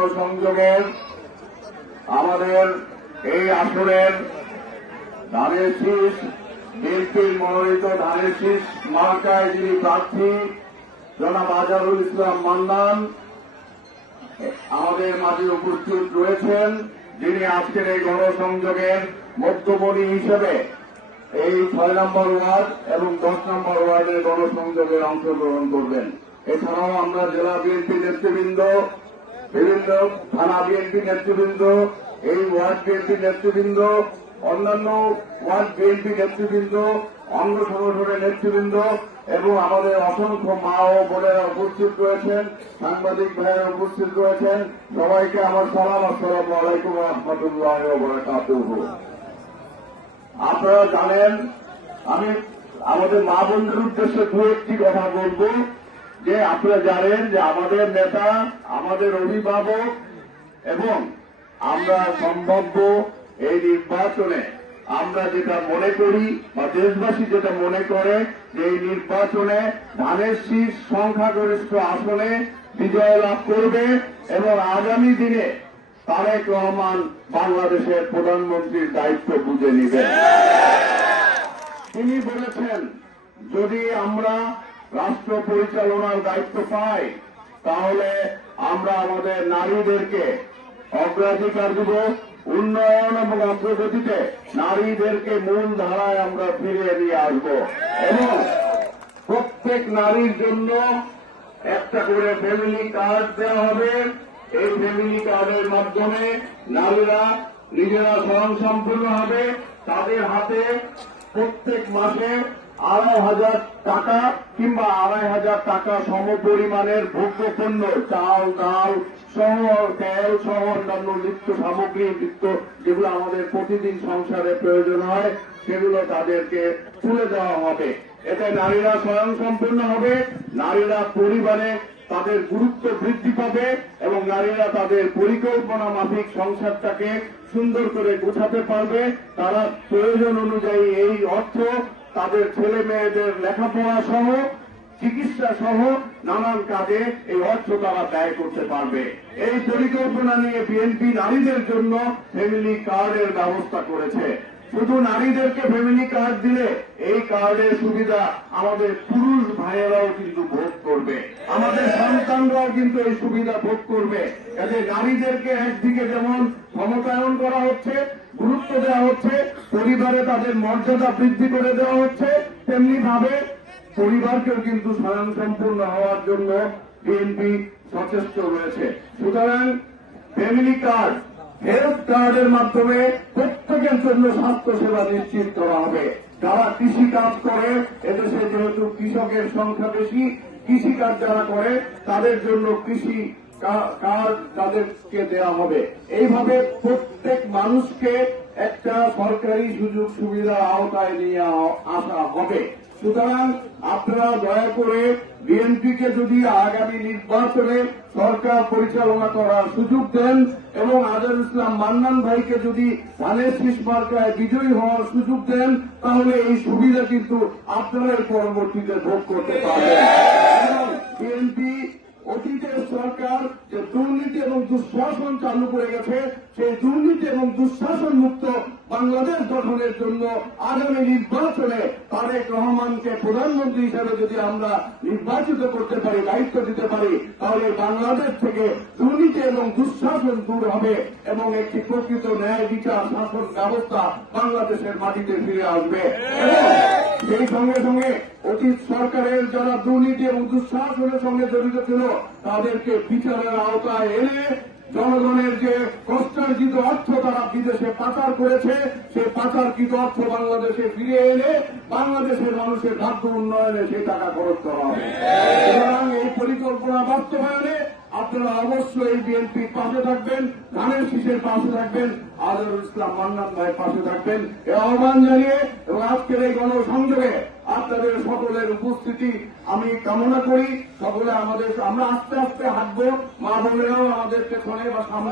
গণসংযোগের আমাদের এই আসনের ধানের শীষ বিএনপির মনোনীত ধানের শীষ মার্কায় যিনি প্রার্থী জনাব আজহারুল ইসলাম মান্নান আমাদের মাঝে উপস্থিত রয়েছেন, যিনি আজকের এই গণসংযোগের মধ্যমণি হিসেবে এই 6 নম্বর ওয়ার্ড এবং 10 নম্বর ওয়ার্ডের গণসংযোগে অংশগ্রহণ করবেন। এছাড়াও আমরা জেলা বিএনপি নেতৃবৃন্দ, বিভিন্ন থানা বিএনপি নেতৃবৃন্দ, এই ওয়ার্ড বিএনপি নেতৃবৃন্দ, অন্যান্য ওয়ার্ড বিএনপি নেতৃবৃন্দ, অঙ্গ সংগঠনের নেতৃবৃন্দ এবং আমাদের অসংখ্য মা ও বোনেরা উপস্থিত রয়েছেন, সাংবাদিক ভাইয়েরা উপস্থিত রয়েছেন। সবাইকে আমার সালাম, আসসালামু আলাইকুম ওয়া রাহমাতুল্লাহি ওয়া বারাকাতুহু। আপনারা জানেন, আমি আমাদের মা বোনদের উদ্দেশ্যে দু একটি কথা বলব যে আপনারা জানেন যে আমাদের নেতা, আমাদের অভিভাবক এবং আমরা সম্ভাব্য এই নির্বাচনে আমরা যেটা মনে করি বা দেশবাসী যেটা মনে করে যে এই নির্বাচনে ধানের শীষ সংখ্যাগরিষ্ঠ আসনে বিজয় লাভ করবে এবং আগামী দিনে তারেক রহমান বাংলাদেশের প্রধানমন্ত্রীর দায়িত্ব বুঝে নেবেন। তিনি বলেছেন, যদি আমরা রাষ্ট্র পরিচালনার দায়িত্ব পাই তাহলে আমরা আমাদের নারীদেরকে অগ্রাধিকার দেব, উন্নয়ন এবং অগ্রগতিতে নারীদেরকে মূল ধারায় আমরা ফিরিয়ে নিয়ে আসব এবং প্রত্যেক নারীর জন্য একটা করে ফ্যামিলি কার্ড দেওয়া হবে। এই ফ্যামিলি কার্ডের মাধ্যমে নারীরা নিজেরা স্বয়ংসম্পূর্ণ হবে। তাদের হাতে প্রত্যেক মাসে 2,500 টাকা কিংবা 2,500 টাকা সম পরিমাণের ভোগ্য পণ্য, চাল, ডাল সহ, তেল সহ অন্যান্য নিত্য সামগ্রী, নিত্য যেগুলো আমাদের প্রতিদিন সংসারে প্রয়োজন হয়, সেগুলো তাদেরকে তুলে দেওয়া হবে। এতে নারীরা স্বয়ংসম্পূর্ণ হবে, নারীরা পরিবারে তাদের গুরুত্ব বৃদ্ধি পাবে এবং নারীরা তাদের পরিকল্পনা মাফিক সংসারটাকে সুন্দর করে গোছাতে পারবে। তারা প্রয়োজন অনুযায়ী এই অর্থ তাদের ছেলে মেয়েদের লেখাপড়া সহ, চিকিৎসা সহ নানান কাজে এই অর্থ তারা ব্যয় করতে পারবে। এই পরিকল্পনা নিয়ে বিএনপি নারীদের জন্য ফ্যামিলি কার্ডের ব্যবস্থা করেছে। শুধু নারীদেরকে ফ্যামিলি কার্ড দিলে এই কার্ডের সুবিধা আমাদের পুরুষ ভাইয়েরাও কিন্তু ভোগ করবে, আমাদের সন্তানরাও কিন্তু এই সুবিধা ভোগ করবে। কাজে নারীদেরকে একদিকে যেমন ক্ষমতায়ন করা হচ্ছে, গুরুত্ব দেওয়া হচ্ছে, পরিবারে তাদের মর্যাদা বৃদ্ধি করে দেওয়া হচ্ছে, তেমনি ভাবে পরিবারকেও কিন্তু স্বয়ংসম্পূর্ণ হওয়ার জন্য বিএনপি সচেষ্ট রয়েছে। সুতরাং ফ্যামিলি কার্ড, হেলথ কার্ডের মাধ্যমে প্রত্যেকের জন্য স্বাস্থ্য সেবা নিশ্চিত করা হবে। যারা কৃষি কাজ করে, এদেশে যেহেতু কৃষকের সংখ্যা বেশি, কৃষি কাজ যারা করে তাদের জন্য কৃষি কার্ড তাদেরকে দেওয়া হবে। এইভাবে প্রত্যেক মানুষকে একটা সরকারি সুযোগ সুবিধার আওতায় নিয়ে আসা হবে। সুতরাং আপনারা দয়া করে বিএনপিকে যদি আগামী নির্বাচনে সরকার পরিচালনা করার সুযোগ দেন এবং আজহারুল ইসলাম মান্নান ভাইকে যদি ধানের শীষ মার্কায় বিজয়ী হওয়ার সুযোগ দেন, তাহলে এই সুবিধা কিন্তু আপনারাই পরবর্তীতে ভোগ করতে পারবেন। বিএনপি অতীতের সরকার যে দুর্নীতি এবং দুঃশাসন চালু করে গেছে, সেই দুর্নীতি এবং দুঃশাসন মুক্ত বাংলাদেশ গঠনের জন্য আগামী নির্বাচনে তারেক রহমানকে প্রধানমন্ত্রী হিসেবে যদি আমরা নির্বাচিত করতে পারি, দায়িত্ব দিতে পারি, তাহলে বাংলাদেশ থেকে দুর্নীতি এবং দুঃশাসন দূর হবে এবং একটি প্রকৃত ন্যায় বিচার শাসন ব্যবস্থা বাংলাদেশের মাটিতে ফিরে আসবে। সেই সঙ্গে সঙ্গে অতীত সরকারের যারা দুর্নীতি এবং দুঃশাসনের সঙ্গে জড়িত ছিল তাদেরকে বিচারের আওতায় এনে জনগণের যে কষ্টার্জিত অর্থ তারা বিদেশে পাচার করেছে, সেই পাচারকৃত অর্থ বাংলাদেশে ফিরিয়ে এনে বাংলাদেশের মানুষের খাদ্য উন্নয়নে সেই টাকা খরচ করা হবে। সুতরাং এই পরিকল্পনা বাস্তবায়নে আপনারা অবশ্যই বিএনপির পাশে থাকবেন, ধানের শীষের পাশে থাকবেন, আজহারুল ইসলাম মান্নান ভাইয়ের পাশে থাকবেন, এই আহ্বান জানিয়ে এবং আজকের এই গণসংযোগে আপনাদের সকলের উপস্থিতি আমি কামনা করি। সকলে আমরা আস্তে আস্তে হাঁটবো, মা বোনেরাও আমাদের পেছনে বা সামনে